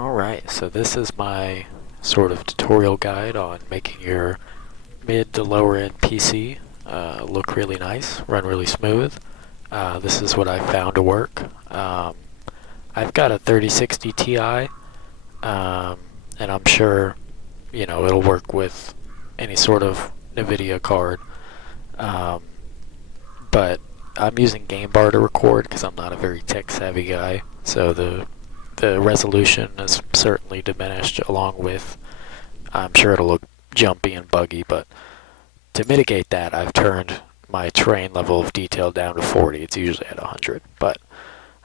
Alright, so this is my sort of tutorial guide on making your mid to lower end PC look really nice, run really smooth. This is what I found to work. I've got a 3060 Ti, and I'm sure it'll work with any sort of NVIDIA card. Um, but I'm using Game Bar to record because I'm not a very tech savvy guy, so the resolution is certainly diminished, along with I'm sure it'll look jumpy and buggy, but to mitigate that, I've turned my terrain level of detail down to 40. It's usually at 100, but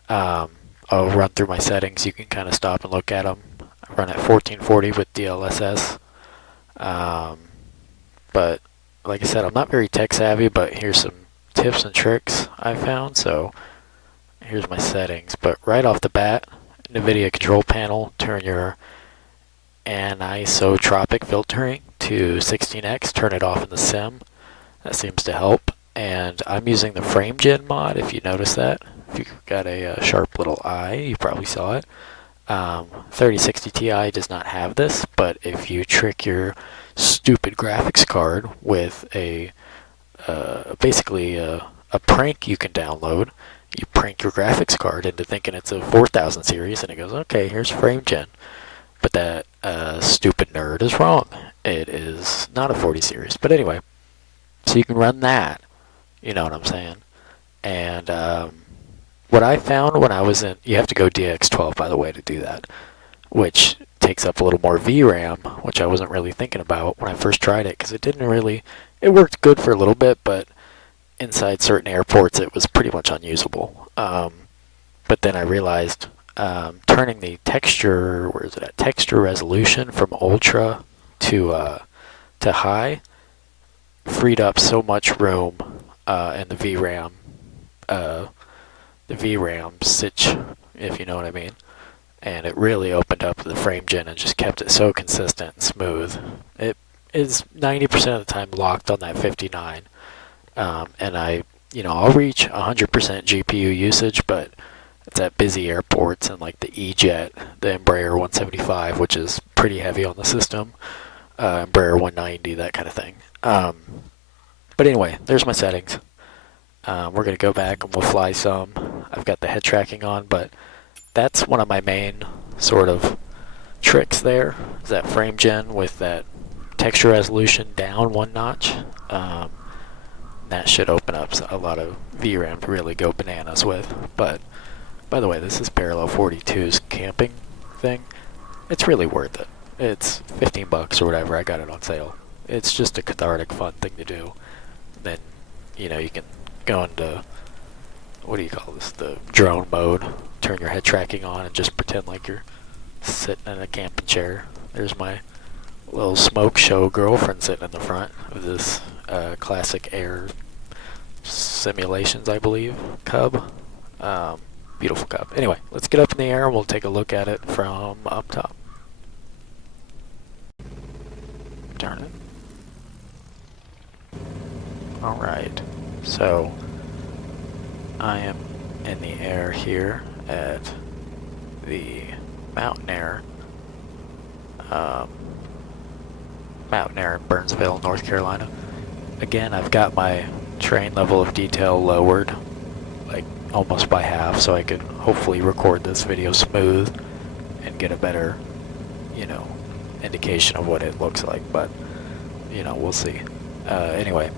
I'll run through my settings. You can kind of stop and look at them. I run at 1440 with DLSS, but like I said, I'm not very tech savvy, but here's some tips and tricks I found. So here's my settings, but right off the bat, NVIDIA control panel, turn your anisotropic filtering to 16x, turn it off in the sim. That seems to help. And I'm using the FrameGen mod, if you notice that. If you've got a sharp little eye, you probably saw it. 3060 Ti does not have this, but if you trick your stupid graphics card with basically a prank you can download, you prank your graphics card into thinking it's a 4000 series, and it goes, okay, here's FrameGen. But that stupid nerd is wrong. It is not a 40 series. But anyway, so you can run that. You know what I'm saying? And what I found when I was in, you have to go DX12, by the way, to do that, which takes up a little more VRAM, which I wasn't really thinking about when I first tried it, because it worked good for a little bit, but inside certain airports it was pretty much unusable. But then I realized turning the texture, texture resolution from ultra to high freed up so much room in the VRAM sitch, if you know what I mean. And it really opened up the FrameGen and just kept it so consistent and smooth. It is 90% of the time locked on that 59. And I'll reach 100% GPU usage, but it's at busy airports and like the E-Jet, the Embraer 175, which is pretty heavy on the system, Embraer 190, that kind of thing. But anyway, there's my settings. We're going to go back and we'll fly some. I've got the head tracking on, but that's one of my main sort of tricks there, is that FrameGen with that texture resolution down one notch. That should open up a lot of VRAM to really go bananas with. But by the way, this is Parallel 42's camping thing. It's really worth it. It's 15 bucks or whatever. I got it on sale. It's just a cathartic, fun thing to do. Then, you can go into, what do you call this, the drone mode. Turn your head tracking on and just pretend like you're sitting in a camping chair. There's my little smoke show girlfriend sitting in the front of this classic air simulations, I believe, Cub. Beautiful Cub. Anyway, let's get up in the air and we'll take a look at it from up top. Darn it. Alright, so I am in the air here at the Mountain Air in Burnsville, North Carolina. Again, I've got my terrain level of detail lowered, like almost by half, so I could hopefully record this video smooth and get a better, indication of what it looks like, but, we'll see. Anyway,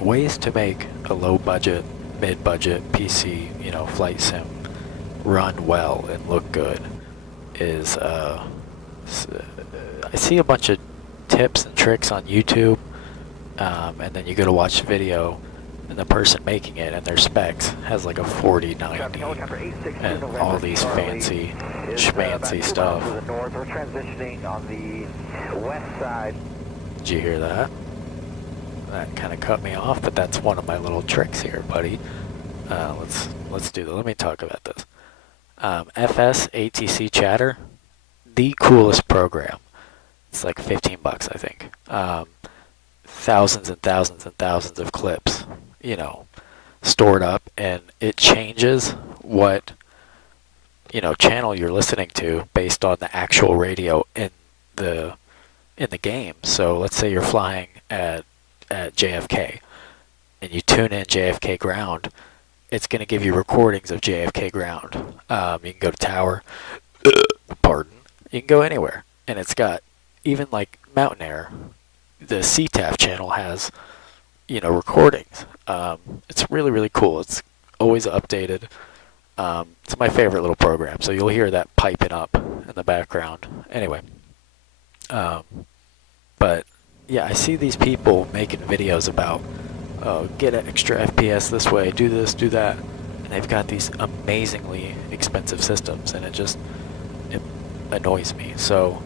ways to make a low-budget, mid-budget PC, flight sim run well and look good is, I see a bunch of tips and tricks on YouTube, and then you go to watch the video, and the person making it and their specs has like a 4090 and all these fancy schmancy stuff. We're transitioning on the west side. Did you hear that? That kind of cut me off, but that's one of my little tricks here, buddy. Let's do that. Let me talk about this. FS ATC Chatter, the coolest program. It's like 15 bucks, I think. Thousands and thousands and thousands of clips, stored up, and it changes what, channel you're listening to based on the actual radio the in the game. So let's say you're flying at JFK and you tune in JFK ground, it's going to give you recordings of JFK ground. You can go to tower, pardon, you can go anywhere. And it's got, even like Mountain Air, the CTAF channel has, recordings. It's really, really cool. It's always updated. It's my favorite little program, so you'll hear that piping up in the background. Anyway, but yeah, I see these people making videos about, get an extra FPS this way, do this, do that, and they've got these amazingly expensive systems, and it annoys me. So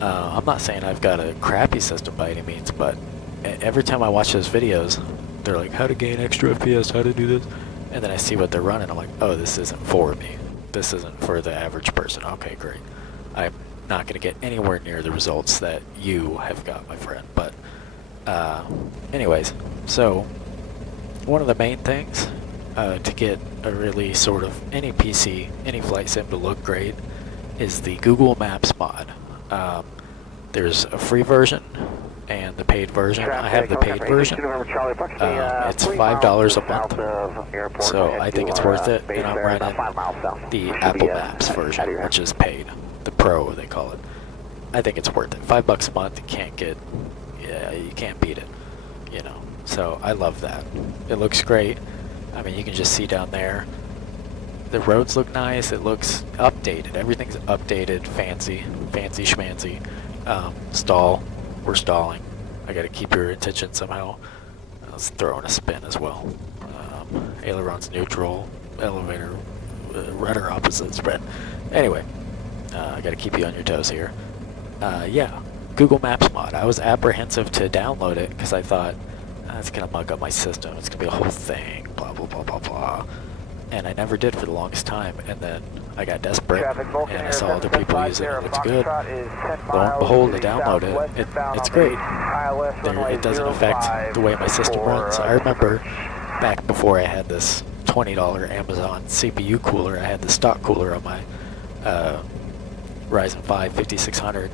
I'm not saying I've got a crappy system by any means, but every time I watch those videos, they're like, how to gain extra FPS, how to do this, and then I see what they're running, I'm like, oh, this isn't for me. This isn't for the average person. Okay, great. I'm not going to get anywhere near the results that you have got, my friend. But anyways, so one of the main things to get a really sort of any PC, any flight sim to look great is the Google Maps mod. There's a free version and the paid version. I have the paid version. It's $5 a month, so I think it's worth it, and I'm running the Apple Maps version, which is paid, the Pro they call it. I think it's worth it. $5 a month, you can't beat it, So I love that. It looks great. I mean, you can just see down there. The roads look nice. It looks updated. Everything's updated, fancy schmancy. Stall. We're stalling. I gotta keep your attention somehow. I was throwing a spin as well. Ailerons neutral. Elevator. Rudder opposites. But anyway, I gotta keep you on your toes here. Yeah. Google Maps mod. I was apprehensive to download it because I thought, it's gonna mug up my system. It's gonna be a whole thing. Blah, blah, blah, blah, blah. And I never did for the longest time, and then I got desperate, and I saw other people use it, and it's good. Lo and behold, I downloaded it. It's great. It doesn't affect the way my system runs. I remember back before I had this $20 Amazon CPU cooler, I had the stock cooler on my Ryzen 5 5600,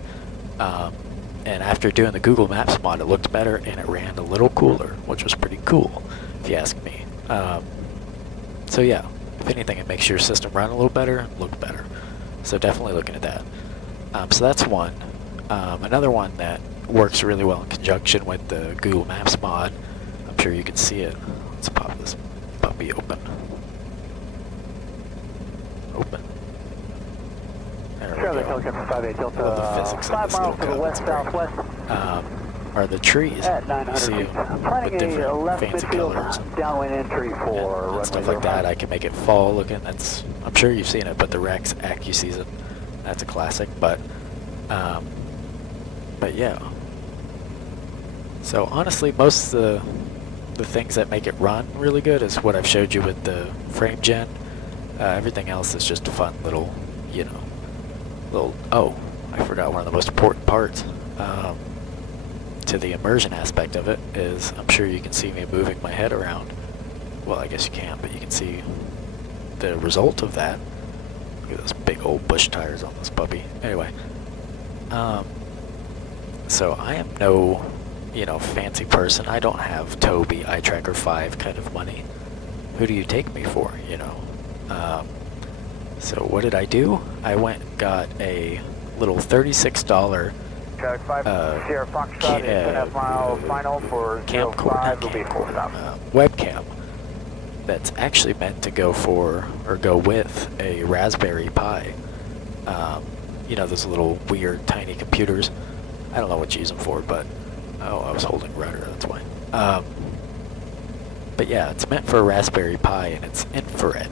and after doing the Google Maps mod, it looked better, and it ran a little cooler, which was pretty cool, if you ask me. So yeah, if anything, it makes your system run a little better, look better. So definitely looking at that. So that's one. Another one that works really well in conjunction with the Google Maps mod. I'm sure you can see it. Let's pop this puppy open. Open. There we go. Love the physics of this little cut. Are the trees. You see them with different fancy colors and stuff like that. I can make it fall looking. I'm sure you've seen it, but the Rex AccuSeason, that's a classic. But yeah. So honestly, most of the things that make it run really good is what I've showed you with the frame gen. Everything else is just a fun little, oh, I forgot one of the most important parts. To the immersion aspect of it is, I'm sure you can see me moving my head around. Well, I guess you can't, but you can see the result of that. Look at those big old bush tires on this puppy. Anyway, so I am no, fancy person. I don't have Tobii Eye Tracker 5 kind of money. Who do you take me for, So what did I do? I went and got a little $36 webcam that's actually meant to go for, or go with, a Raspberry Pi. Those little weird tiny computers. I don't know what you use them for, but I was holding rudder, that's why. But yeah, it's meant for a Raspberry Pi, and it's infrared.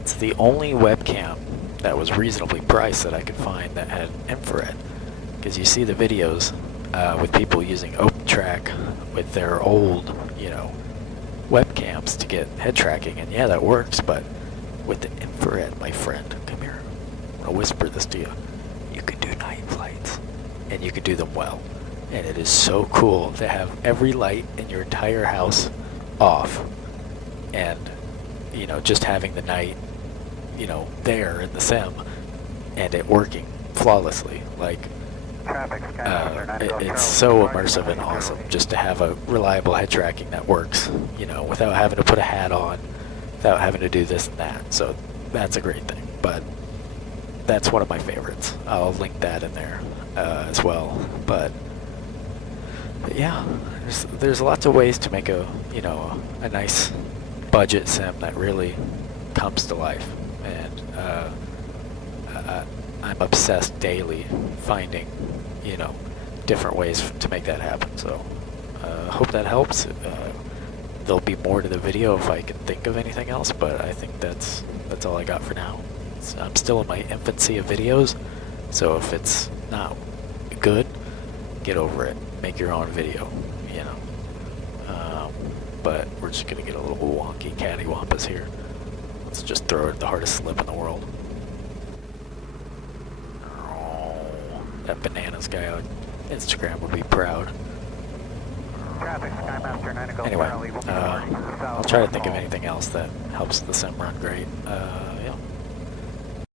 It's the only webcam that was reasonably priced that I could find that had infrared. Because you see the videos with people using OpenTrack with their old, webcams to get head tracking, and yeah, that works, but with the infrared, my friend, come here, I'm going to whisper this to you, you can do night flights, and you can do them well, and it is so cool to have every light in your entire house off, and, just having the night you know, there in the sim and it working flawlessly. Like, it's so immersive and awesome just to have a reliable head tracking that works, you know, without having to put a hat on, without having to do this and that. So that's a great thing. But that's one of my favorites. I'll link that in there as well. But yeah, there's lots of ways to make a, you know, a nice budget sim that really comes to life. And I'm obsessed daily finding, you know, different ways to make that happen. So hope that helps. There'll be more to the video if I can think of anything else, but I think that's all I got for now. I'm still in my infancy of videos, so if it's not good, get over it. Make your own video, you know. But we're just gonna get a little wonky cattywampus here. Let's just throw it the hardest slip in the world. Oh, that bananas guy on Instagram would be proud. Anyway, I'll try to think of anything else that helps the sim run great.